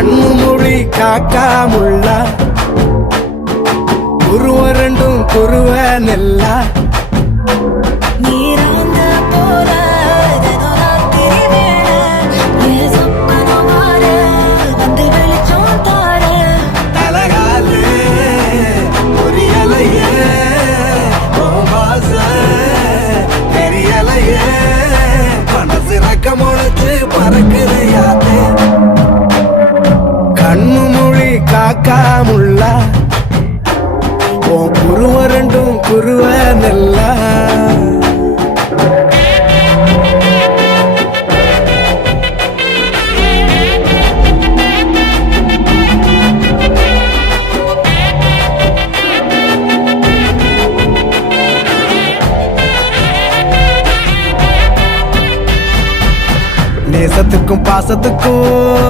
கண்மொழி மொழி காக்கா முள்ளா குருவ ரெண்டும் குருவ நெல்லா காக்கா முள்ளா உன் குருவ ரெண்டும் குருவ நெல்லா நேசத்துக்கும் பாசத்துக்கும்